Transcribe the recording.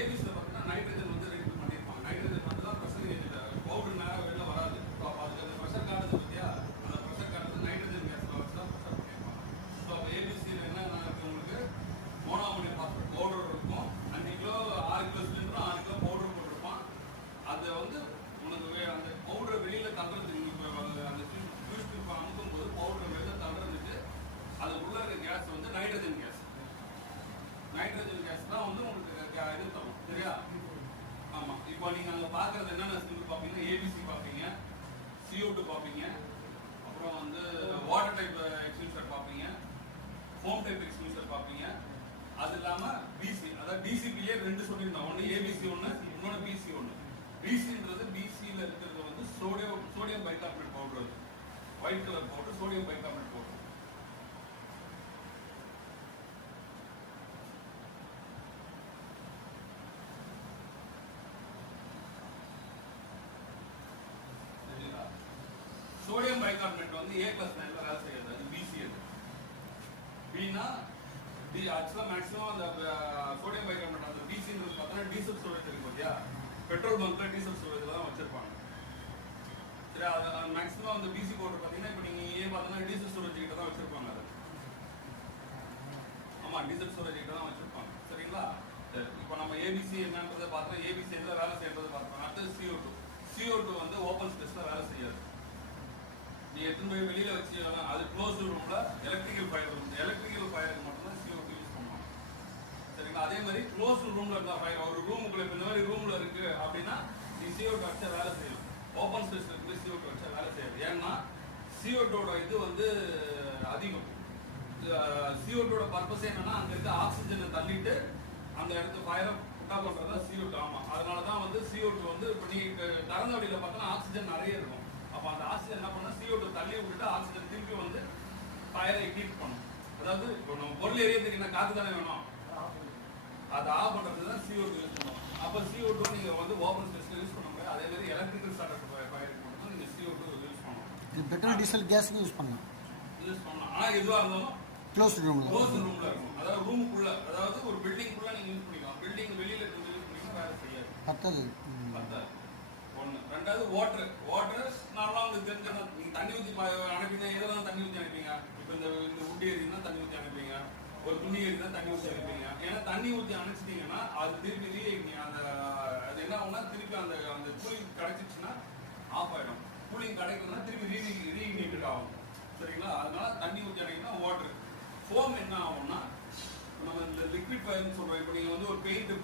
ஏபிசியில் பார்த்தீங்கன்னா நைட்ரஜன் வந்து ரெடி பண்ணியிருப்பாங்க. நைட்ரஜன் வந்து தான் ப்ரெஷர் பவுடர் நேரம் வெளில வராது. ஸோ அப்போ அதுக்கு அந்த ப்ரெஷர் காட்டுது பார்த்தியா, அந்த ப்ரெஷர் காட்டுறது நைட்ரஜன் கேஸில் வச்சு தான் ப்ரெஷர் பண்ணியிருப்பாங்க. ஸோ அப்போ ஏபிசியில் என்னென்ன இருக்குது, உங்களுக்கு மோனோஅமோனியம் பாஸ்பேட் பவுடர் இருக்கும். 5 கிலோ 6 கிலோ சிலிண்டரும் 6 கிலோ பவுடர் போட்டிருப்பான். அதை வந்து உனக்கு அந்த பவுடரை வெளியில் தள்ளுறதுக்கு அந்த ஃபியூஸ் டியூப் அமுக்கும் போது பவுடரை வெளியில் தள்ளுறதுக்கு அது உள்ள இருக்க கேஸ் வந்து நைட்ரஜன் கேஸ். நைட்ரஜன் கேஸ் தான் வந்து உங்களுக்கு இது தரும், சரியா? ஆமாம். இப்போ நீங்கள் அங்கே பார்க்குறது என்னென்ன ஸ்கில் பார்ப்பீங்கன்னா, ஏபிசி பார்ப்பீங்க, CO2 பார்ப்பீங்க, அப்புறம் வந்து வாட்டர் டைப் எக்ஸ்பியூசர் பார்ப்பீங்க, ஃபோம் டைப் எக்ஸ்பியூசர் பார்ப்பீங்க. அது இல்லாமல் பிசி, அதாவது டிசிபிலே 2 சொல்லியிருந்தோம். ஒன்று ஏபிசி ஒன்று, இன்னொன்று பிசி ஒன்று. பிசின்றது பிசியில் இருக்கிறது வந்து சோடியம் பைகார்பனேட் பவுடர். அது white colour powder, sodium bicarbonate powder. Sodium bicarbonate வந்து A+ லைன்ல வேலை செய்யாது, அது பிசி. அது பினா ஆக்சுவலாக மேக்ஸிமம் அந்த சோடியம் பைகார்பனேட் அந்த பிசின்றது பார்த்தோன்னா டீசல் ஸ்டோரேஜ் இருக்கு பார்த்தியா, பெட்ரோல் பங்க்ல டீசல் ஸ்டோரேஜில் தான் வச்சிருப்பாங்க. சரி, அது மேக்ஸிமம் அந்த பிசி பவுடர் பார்த்தீங்கன்னா இப்போ நீங்கள் ஏன் பார்த்தோன்னா டீசல் ஸ்டோரேஜ் கிட்ட தான் வச்சிருப்பாங்க. அது ஆமாம், டீசல் ஸ்டோரேஜ் கிட்ட தான் வச்சிருப்பாங்க, சரிங்களா? சரி, இப்போ நம்ம ஏபிசி என்னன்றதை பார்த்தோம், ஏபிசி எதில் வேலை செய்யறது பார்த்தோம். அடுத்து CO2 வந்து ஓப்பன் ஸ்பேஸில் வேலை செய்யாது. நீ எடுத்துன்னு போய் வெளியில வச்சு அது க்ளோஸ் ரூம்ல எலக்ட்ரிக்கல் ஃபயருக்கு மட்டும்தான் CO2 யூஸ் பண்ணுவாங்க, சரிங்களா? அதே மாதிரி க்ளோஸ் ரூம்ல இருந்தா ஃபயர், ஒரு ரூமுக்குள்ள இந்த மாதிரி ரூம்ல இருக்கு அப்படின்னா நீ CO2 வச்சா வேலை செய்யும். ஓப்பன் ஸ்பேஸ்ல இருக்கு CO2 வச்சா வேலை செய்யாது. ஏன்னா CO2 இது வந்து அதிகம். CO2 பர்பஸ் என்னன்னா அங்க இருக்க ஆக்சிஜனை தள்ளிட்டு அந்த இடத்து ஃபயரை புட்டா பண்றதா CO2. ஆமா, அதனாலதான் வந்து CO2 வந்து இப்போ நீ திறந்த வழியில பார்த்தோன்னா ஆக்சிஜன் நிறைய இருக்கும். அப்போ அந்த ஆக்சிஜன் என்ன பண்ணா CO2 தள்ளி விட்டுட்டு ஆக்சிஜன் திருப்பி வந்து ஃபயரை ஹீட் பண்ணும். அதாவது இப்போ நம்ம பொருள் எரியறதுக்கு என்ன காற்று தானே வேணும், அதை ஆஃப் பண்ணுறது தான் CO2 யூஸ் பண்ணுவோம். அப்போ CO2 நீங்கள் வந்து ஓப்பன் ஸ்பேஸில் யூஸ் பண்ண முடியாது. அதே மாதிரி எலக்ட்ரிக்கல் ஸ்டார்டர் ஃபயருக்கு மட்டும் தான் நீங்கள் CO2 யூஸ் பண்ணணும். இது பெட்ரோல் டீசல் கேஸுக்கு யூஸ் பண்ணலாம். ஆனால் எதுவாக இருந்தாலும் க்ளோஸ் ரூம்ல இருக்கும். அதாவது ரூமுக்குள்ள, அதாவது ஒரு பில்டிங்குள்ள நீங்கள் யூஸ் பண்ணிக்கலாம். பில்டிங் வெளியில் யூஸ் பண்ணிக்கலாம், வேலை செய்யாது. பத்தாது. ஒன்று. ரெண்டாவது வாட்டர் நார்மலாக உங்களுக்கு தெரிஞ்சா நீங்கள் தண்ணி ஊற்றி அனுப்பிங்க. எதெல்லாம் தண்ணி ஊற்றி அனுப்பிங்க? இப்போ இந்த உட்டி எரியுதுன்னா தண்ணி ஊற்றி அனுப்பிங்க, ஒரு துணி எரியுதுன்னா தண்ணி ஊற்றி அனுப்பிங்க. ஏன்னா தண்ணி ஊற்றி அனுப்பிச்சிட்டிங்கன்னா அது திருப்பி அந்த அது என்ன ஆகும்னா திருப்பி அந்த கூலிங் கிடைச்சிச்சுன்னா ஆஃப் ஆகிடும். கூலிங் கிடைக்கணும்னா திருப்பி ரீஇக்னிட் ஆகும், சரிங்களா? அதனால தண்ணி ஊற்றி அனுப்பிங்கன்னா வாட்டர். ஃபோம் என்ன ஆகும்னா நம்ம இந்த லிக்விட் ஃபயர்னு சொல்கிறோம். இப்போ நீங்கள் வந்து ஒரு பெயிண்ட்